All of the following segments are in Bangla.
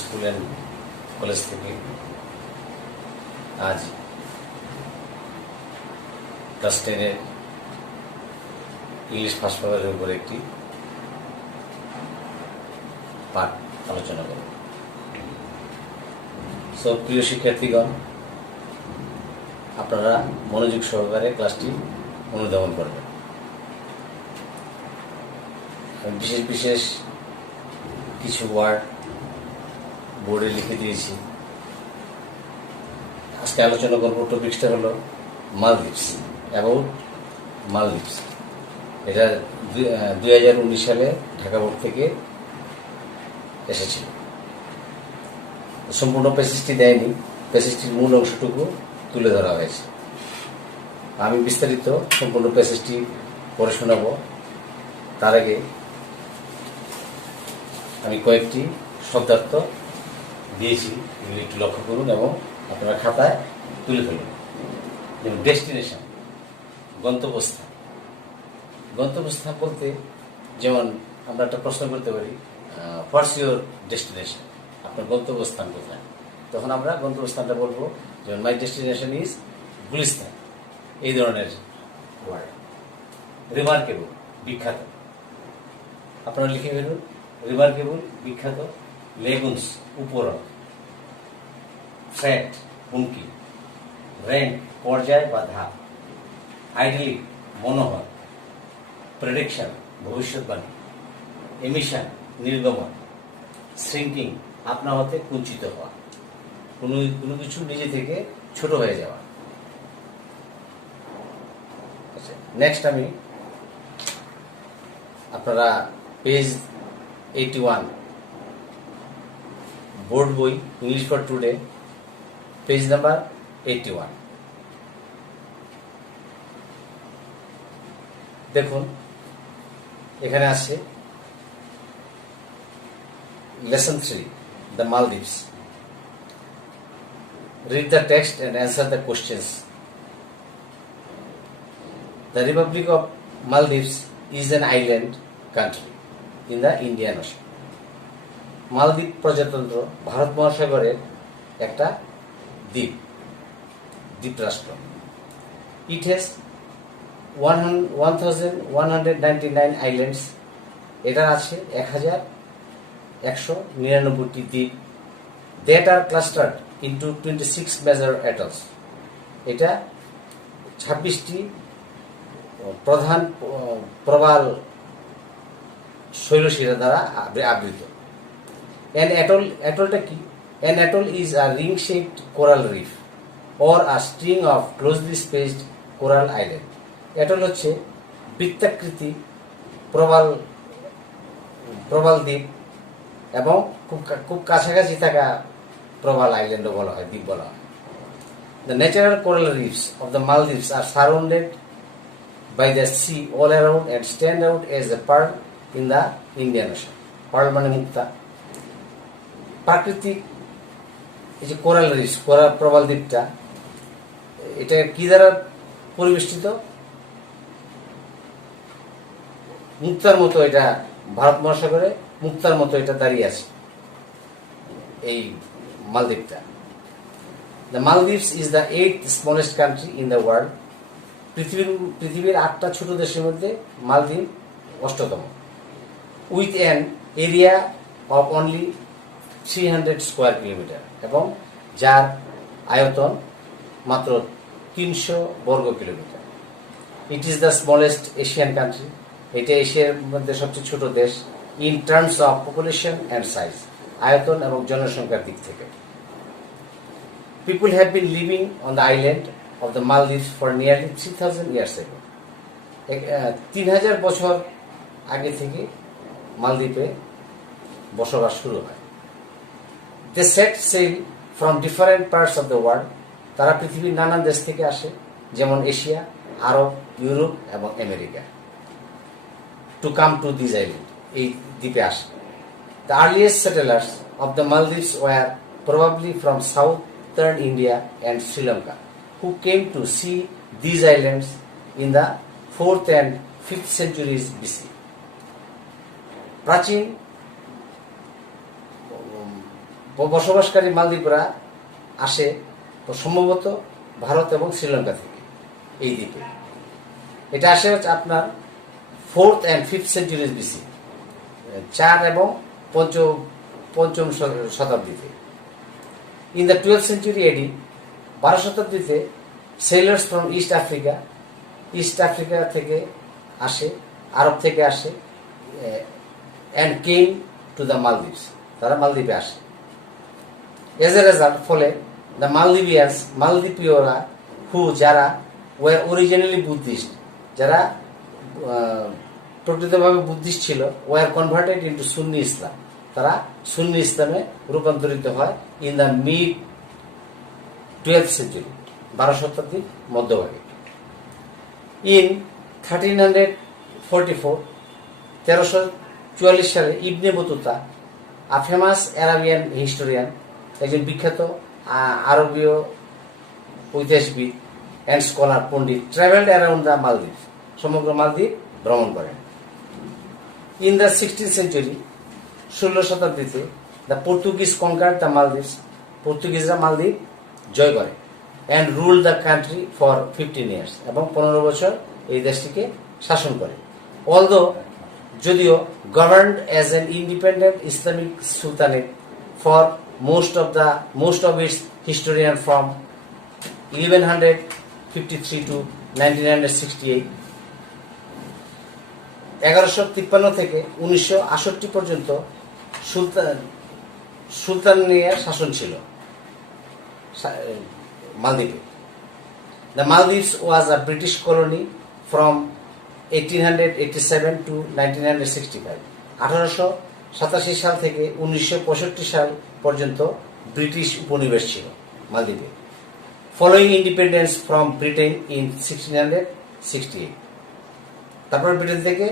স্কুল অ্যান্ড কলেজ থেকে আজ ক্লাস 10-এর ইংলিশ ফার্স্ট পেপারের উপর একটি পাঠ আলোচনা করব। সো প্রিয় শিক্ষার্থীগণ, আপনারা মনোযোগ সহকারে ক্লাসটি অনুধাবন করবেন। বিশেষ বিশেষ কিছু ওয়ার্ড বোর্ডে লিখে দিয়েছি। আজকে আলোচনা করব টপিকসটা হলো মালদ্বীপস, অ্যাবাউট মালদ্বীপস। এটা 2019 সালে ঢাকা বোর্ড থেকে এসেছিল। সম্পূর্ণ প্যাসেজটি দেয়নি, প্যাসেজটির মূল অংশটুকু তুলে ধরা হয়েছে। আমি বিস্তারিত সম্পূর্ণ প্যাসেজটি পড়ে শোনাব। তার আগে আমি কয়েকটি শব্দার্থ দিয়েছি, এগুলি একটু লক্ষ্য করুন এবং আপনারা খাতায় তুলে ফেলুন। যেমন ডেস্টিনেশন, গন্তব্যস্থান। গন্তব্যস্থান বলতে যেমন আমরা একটা প্রশ্ন করতে পারি, হোয়াটস ইউর ডেস্টিনেশন, আপনার গন্তব্যস্থান কোথায়? তখন আমরা গন্তব্যস্থানটা বলবো যেমন মাই ডেস্টিনেশন ইজ গুলিস্তান, এই ধরনের ওয়ার্ড। রিমার্কেবল, বিখ্যাত, আপনারা লিখে ফেলুন। রিমার্কেবল, বিখ্যাত। লেগুন্স, উপরণ। থ্রেট, হুমকি। র্যাঙ্ক, পর্যায় বা ধাপ। আইডিয়ালিক, মনোহর। প্রেডিকশন, ভবিষ্যৎবাণী। এমিশন, নির্গমন। শ্রিঙ্কিং, আপনা হতে কুঞ্চিত হওয়া, কোনো কিছু নিজে থেকে ছোট হয়ে যাওয়া। আচ্ছা, নেক্সট আমি আপনারা পেজ 81 বোর্ড বই English for today, page number 81 দেখুন। এখানে আছে lesson 3, the Maldives. Read the text and answer the questions. The Republic of Maldives is an island country in the Indian Ocean. মালদ্বীপ প্রজাতন্ত্র ভারত মহাসাগরের একটা দ্বীপরাষ্ট্র। It has 1199 islands. এটার আছে 1199টি দ্বীপ। That are clustered into 26 major atolls. এটা 26টি প্রধান প্রবাল শৈলশিরা দ্বারা আবৃত। An atoll-টা কি? An atoll is a ring-shaped coral reef or a string of closely spaced coral island. Atoll হচ্ছে বৃত্তাকৃতি প্রবাল দ্বীপ এবং খুব কাছাকাছি থাকা প্রবাল আইল্যান্ডও বলা হয়, দ্বীপ বলা হয়। The natural coral reefs of the Maldives are surrounded by the sea all around and stand out as a pearl in the Indian Ocean. Pearl মানে মুক্তা। প্রাকৃতিক এই যে কোরাল রিফস, প্রবাল দ্বীপটা, এটা কি দ্বারা পরিবেষ্টিত? মুক্তার মতো এটা ভারত মহাসাগরে মুক্তার মতো এটা দাঁড়িয়ে আছে এই মালদ্বীপটা। The Maldives is the 8th smallest country in the world. পৃথিবীর 8টা ছোট দেশের মধ্যে মালদ্বীপ 8তম। With an area of only 300 square kilometre, এবং যার আয়তন মাত্র 300 বর্গ kilometre. It is the smallest Asian country. এটা এশিয়ার মধ্যে সবচেয়ে ছোট দেশ in terms of population and size, আয়তন এবং জনসংখ্যার দিক থেকে। People have been living on the island of the Maldives for nearly 3000 years ago. 3000 বছর আগে থেকে মালদ্বীপে বসবাস শুরু হয়। They set sail from different parts of the world. তারা পৃথিবীর নানান দেশ থেকে আসে, যেমন এশিয়া, আরব, ইউরোপ এবং America. To come to this island, এই দ্বীপে আসে। The earliest settlers of the Maldives were probably from southern India and Sri Lanka, who came to see these islands in the 4th and 5th centuries BC. প্রাচীন বসবাসকারী মালদ্বীপরা আসে সম্ভবত ভারত এবং শ্রীলঙ্কা থেকে এই দ্বীপে। এটা আসে হচ্ছে আপনার 4th and 5th centuries BC, 4 এবং 5ম শতাব্দীতে। ইন দ্য 12th সেঞ্চুরি এডি, 12 শতাব্দীতে সেলার্স ফ্রম ইস্ট আফ্রিকা থেকে আসে, আরব থেকে আসে, and came to the Maldives, তারা মালদ্বীপে আসে। এজ এ রেজাল্ট, ফলে দ্য মালদ্বীপীয়রা যারা ওয়ার অরিজিনালি বুদ্ধিস্ট, যারা প্রকৃতভাবে বুদ্ধিস্ট ছিল, ওয়ার কনভার্টেড ইন্টু সুন্নি ইসলাম, তারা সুন্নি ইসলামে রূপান্তরিত হয় in the mid 12th century, 12 শতাব্দীর মধ্যভাগে। ইন 1344, 1344 সালে Ibn Battuta, a famous Arabian historian, একজন বিখ্যাত আরবীয় ঐতিহাসিকবিদ অ্যান্ড স্কলার পণ্ডিত, ট্রাভেলড অ্যারাউন্ড দ্য মালদ্বীপ, সমগ্র মালদ্বীপ ভ্রমণ করেন। ইন দ্য 16th সেঞ্চুরি, 16 শতাব্দীতে, the Portuguese conquered the Maldives, পর্তুগিজরা মালদ্বীপ জয় করে, and rule the country for 15 years, এবং 15 বছর এই দেশটিকে শাসন করে। অলদো, যদিও governed as an independent Islamic sultanate for most of its historian from 1153 to 1968, 1153 থেকে 1968 পর্যন্ত সুলতানিয়ার শাসন ছিল মালদ্বীপে। The Maldives was a British colony from 1887 to 1965, 1887 সাল থেকে 1965 সাল পর্যন্ত ব্রিটিশ উপনিবেশ ছিল মালদ্বীপে। Following independence from Britain in 1668, তারপর ব্রিটেন থেকে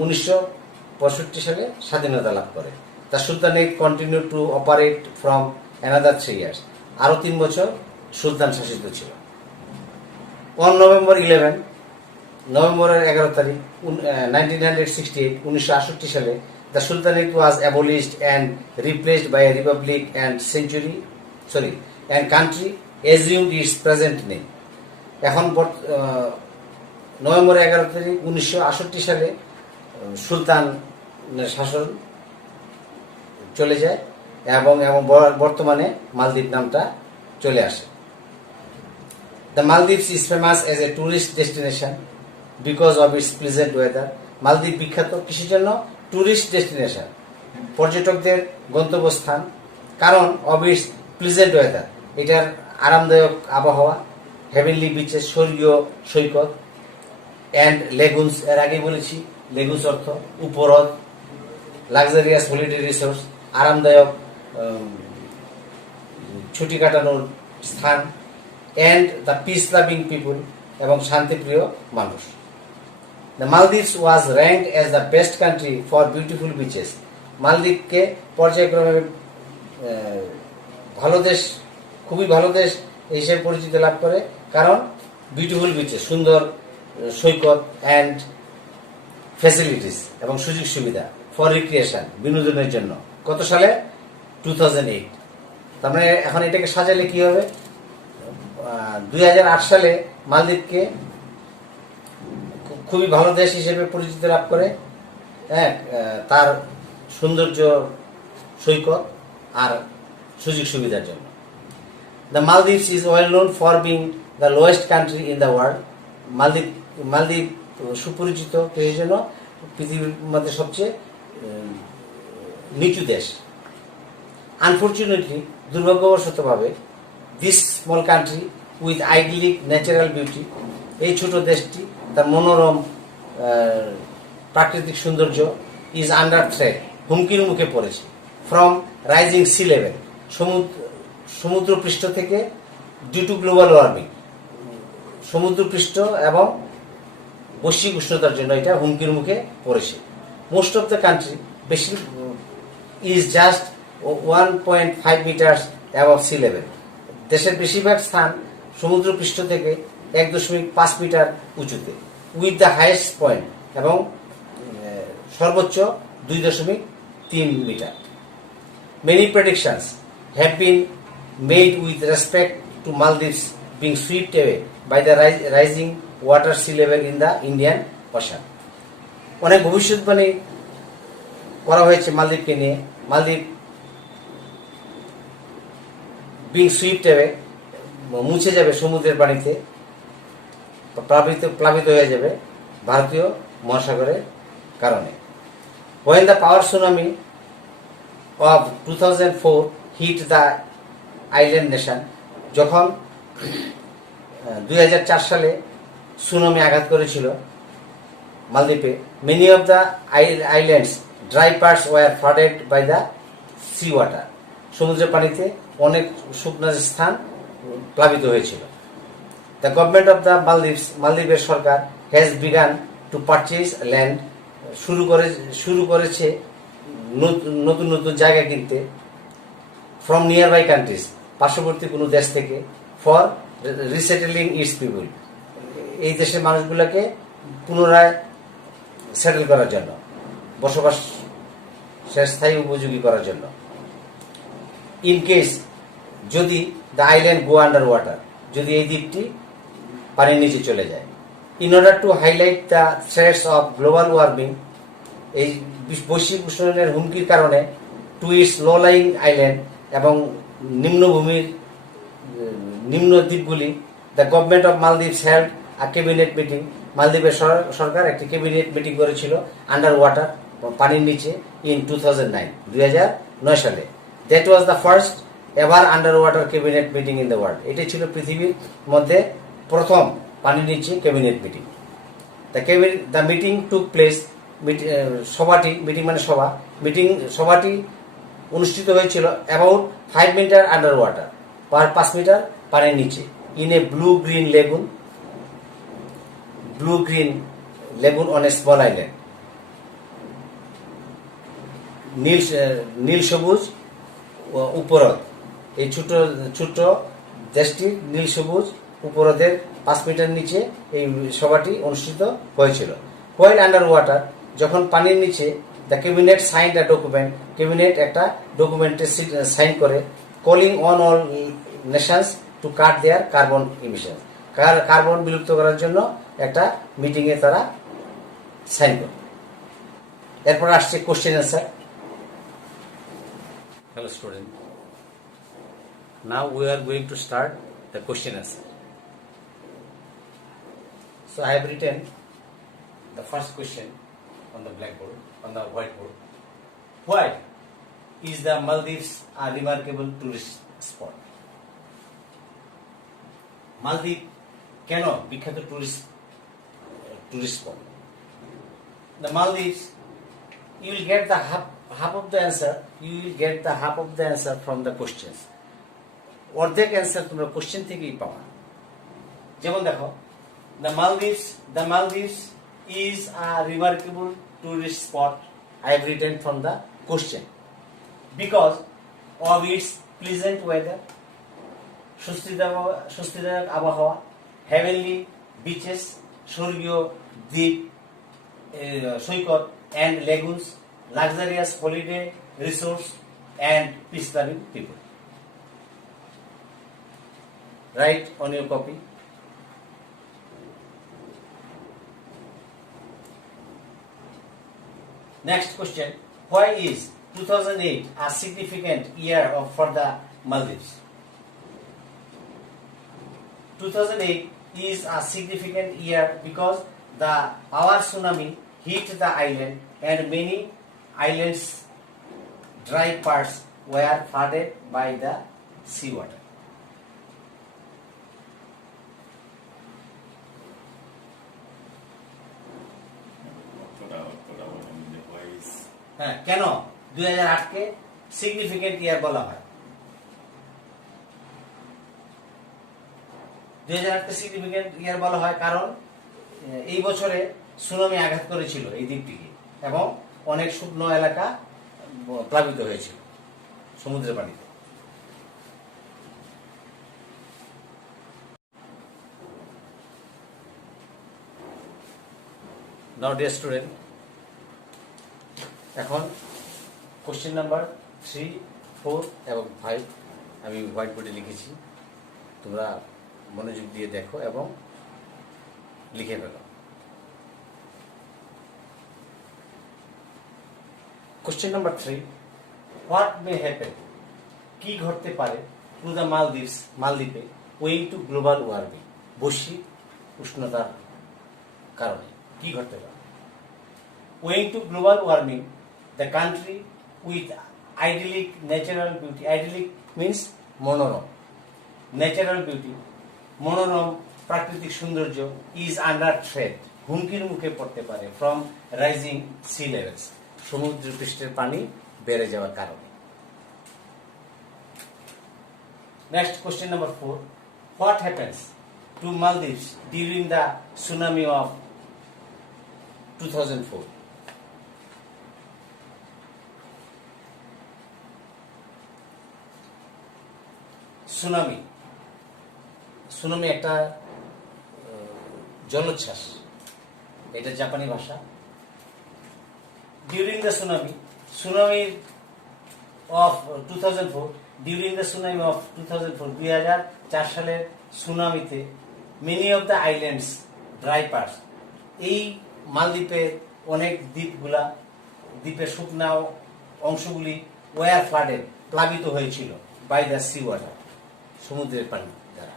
1965 সালে স্বাধীনতা লাভ করে। The sultanate continue to operate from another 3 years, আরও 3 বছর সুলতান শাসিত ছিল। অন নভেম্বরের 11 তারিখ 1968 সালে the Sultanate was abolished and replaced by a republic, and country assumed its present name. এখন নভেম্বর 11 তারিখ 1968 সালে সুলতানের শাসন চলে যায় এবং বর্তমানে মালদ্বীপ নামটা চলে আসে। The Maldives is famous as a tourist destination because of its pleasant weather. মালদ্বীপ বিখ্যাত কিসের জন্য? টুরিস্ট ডেস্টিনেশন, পর্যটকদের গন্তব্যস্থান, কারণ অব ইটস প্লিজেন্ট ওয়েদার, এটার আরামদায়ক আবহাওয়া, হেভেনলি বিচেস, স্বর্গীয় সৈকত, অ্যান্ড লেগুনস, এর আগে বলেছি লেগুনস অর্থ উপহ্রদ, লাক্সারিয়াস হলিডে রিসোর্স, আরামদায়ক ছুটি কাটানোর স্থান, অ্যান্ড দ্য পিস লাভিং পিপুল, এবং শান্তিপ্রিয় মানুষ। The Maldives was ranked as the best country for beautiful beaches. মালদ্বীপকে পর্যায়ক্রমে ভালো দেশ, খুবই ভালো দেশ হিসেবে পরিচিতি লাভ করে, কারণ বিউটিফুল বিচেস, সুন্দর সৈকত, অ্যান্ড ফ্যাসিলিটিস, এবং সুযোগ সুবিধা ফর রিক্রিয়েশন, বিনোদনের জন্য। কত সালে? 2008। তার মানে এখন এটাকে সাজালে কি হবে? 2008 সালে মালদ্বীপকে খুবই ভালো দেশ হিসেবে পরিচিতি লাভ করে, হ্যাঁ, তার সৌন্দর্য, সৈকত আর সুযোগ সুবিধার জন্য। The Maldives is well known for being the lowest country in the world. Maldwip সুপরিচিত এই জন্য পৃথিবীর মধ্যে সবচেয়ে নিচু দেশ। আনফর্চুনেটলি, দুর্ভাগ্যবশতভাবে, this small country with idyllic natural beauty, এই ছোট দেশটি তার মনোরম প্রাকৃতিক সৌন্দর্য, ইজ আন্ডার থ্রেট, হুমকির মুখে পড়েছে, ফ্রম রাইজিং সি লেভেল, সমুদ্রপৃষ্ঠ থেকে, ডিউ টু গ্লোবাল ওয়ার্মিং, সমুদ্রপৃষ্ঠ এবং বৈশ্বিক উষ্ণতার জন্য এটা হুমকির মুখে পড়েছে। মোস্ট অফ দ্য কান্ট্রি বেশি is just 1.5 metres above sea level. দেশের বেশিরভাগ স্থান সমুদ্রপৃষ্ঠ থেকে 1.5 মিটার উঁচুতে, উইথ দ্য হাইয়েস্ট পয়েন্ট, এবং সর্বোচ্চ 2.3 metre. Many predictions have been made with respect to Maldives being swept away by the rising water sea level in the Indian Ocean. অনেক ভবিষ্যৎবাণী করা হয়েছে মালদ্বীপকে নিয়ে। মালদ্বীপ বিং সুইপ্ট অ্যাওয়ে, মুছে যাবে সমুদ্রের পানিতে, প্লাবিত হয়ে যাবে ভারতীয় মহাসাগরের কারণে। When the power tsunami of 2004 hit the island nation, যখন 2004 সালে সুনামি আঘাত করেছিল মালদ্বীপে, many of the islands dry parts were flooded by the sea water. সমুদ্রের পানিতে অনেক শুকনো স্থান প্লাবিত হয়েছিল। The government of the Maldives, মালদ্বীপের সরকার has begun to purchase land, শুরু করেছে নতুন নতুন জায়গা কিনতে from nearby countries, পার্শ্ববর্তী কোনো দেশ থেকে, for resettling its people, এই দেশের মানুষগুলোকে পুনরায় সেটেল করার জন্য, বসবাস স্থায়ী উপযোগী করার জন্য। ইন কেস, যদি the island go under water, যদি এই দ্বীপটি পানির নিচে চলে যায়। In order to highlight the threats of global warming, এই বৈশ্বিক উষ্ণায়নের হুমকির কারণে, to its low lying island, এবং নিম্নভূমির নিম্ন দ্বীপগুলি, the government of Maldives held a cabinet meeting, মালদ্বীপের সরকার একটি ক্যাবিনেট মিটিং করেছিল আন্ডার ওয়াটার, পানির নিচে, ইন 2009 সালে। That was the first ever under water cabinet meeting in the world. এটি ছিল পৃথিবীর মধ্যে প্রথম পানির নিচে cabinet meeting. The meeting took place, সভাটি, মিটিং মানে সভা, সভাটি অনুষ্ঠিত হয়েছিল about 5 metre under water, 5 metre পানির নিচে, in a blue green lagoon on a small island. নীল সবুজ উপহ্রদ, এই ছোট্ট দেশটির নীল সবুজ উপহ্রদের 5 মিটার নিচে এই সভাটি অনুষ্ঠিত হয়েছিল। হোয়াইল আন্ডার ওয়াটার, যখন পানির নিচে, the cabinet signed a document, cabinet একটা ডকুমেন্টে সাইন করে, calling on all nations to cut their carbon emission, carbon বিলুপ্ত করার জন্য একটা মিটিংয়ে তারা সাইন করে। এরপর আসছে question answer. Hello student, now we are going to start the question answer. So I have written the first question on the blackboard, on the whiteboard. Why is the Maldives a remarkable tourist spot? মালদ্বীপ কেন বিখ্যাত tourist spot? The Maldives, you will get the half of the answer. You will get the half of the answer from the questions. অর্ধেক অ্যান্সার তোমরা কোশ্চেন থেকেই পাবা। যেমন দেখো, the Maldives is a remarkable tourist spot. I have written from the question because of its pleasant weather, স্বস্তিদায়ক আবহাওয়া, heavenly beaches, স্বর্গীয় দ্বীপ সৈকত, and lagoons, luxurious holiday resorts, and peace-loving people. Write on your copy. Next question. Why is 2008 a significant year for the Maldives? 2008 is a significant year because the power tsunami hit the island and many islands' dry parts were flooded by the seawater. হ্যাঁ, কেন 2008-কে সিগনিফিকেন্ট ইয়ার বলা হয়? 2008-কে সিগনিফিকেন্ট ইয়ার বলা হয় কারণ এই বছরে সুনামি আঘাত করেছিল এই দ্বীপটিকে এবং অনেক শুকনো এলাকা প্লাবিত হয়েছিল সমুদ্রের পানিতে। Now dear student, এখন কোশ্চেন নাম্বার 3, 4 এবং 5 আমি হোয়াইট বোর্ডে লিখেছি, তোমরা মনোযোগ দিয়ে দেখো এবং লিখে ফেলো। Question number 3, what may happen, কি ঘটতে পারে টু দ্য মালদ্বীপস, মালদ্বীপে, ওয়িং টু গ্লোবাল ওয়ার্মিং, বৈশ্বিক উষ্ণতার কারণে কি ঘটতে পারে? Owing to global warming, the country with idyllic natural beauty, idyllic means মনোরম, ন্যাচারাল বিউটি, মনোরম প্রাকৃতিক সৌন্দর্য, ইজ আন্ডার থ্রেট, হুমকির মুখে পড়তে পারে ফ্রম রাইজিং সি লেভেলস, সমুদ্র পৃষ্ঠের পানি বেড়ে যাওয়ার কারণে। Next question number 4, what happens to Maldives during the tsunami of 2004? Tsunami, tsunami একটা জলোচ্ছ্বাস, এটা জাপানি ভাষা। During the tsunami, tsunami of 2004, during the tsunami of 2004, 2004 সালের সুনামিতে many of the islands dry parts, এই মালদ্বীপের অনেক দ্বীপগুলা, দ্বীপের শুকনা অংশগুলি ওয়ার ফ্লাডেড, প্লাবিত হয়েছিল বাই দ্য সি ওয়াটার, সমুদ্রের পানি দ্বারা।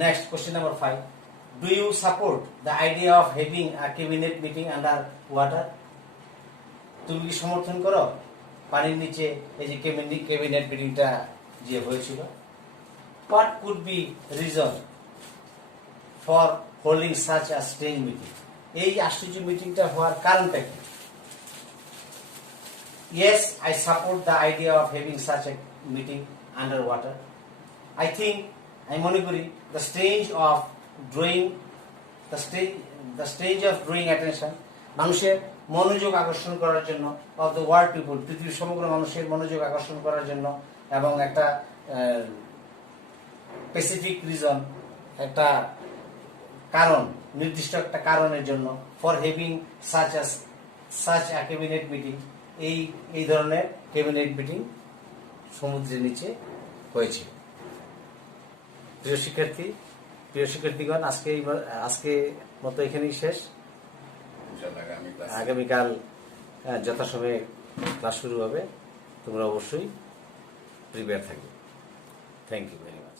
Next question number 5, do you support the idea of having a cabinet meeting under water, তুমি কি সমর্থন করো পানির নিচে এই যে ক্যাবিনেট মিটিংটা যে হয়েছিল? What could be reason for holding such a strange meeting, এই আশ্চর্য মিটিংটা হওয়ার কারণটা কি? Yes, I support the idea of having such a meeting underwater. I think, I মনে করি, the stage of drawing attention, মানুষের মনোযোগ আকর্ষণ করার জন্য, of the world people, পৃথিবীর সমগ্র মানুষের মনোযোগ আকর্ষণ করার জন্য, এবং একটা স্পেসিফিক রিজন, একটা কারণ, নির্দিষ্ট একটা কারণের জন্য, for having such a cabinet meeting, এই ধরনের ক্যাবিনেট মিটিং সমুদ্রের নিচে হয়েছিল। প্রিয় শিক্ষার্থীগণ, আজকে মতো এখানেই শেষ। আগামীকাল যথাসময়ে ক্লাস শুরু হবে, তোমরা অবশ্যই প্রিপেয়ার থাকবে। Thank you very much.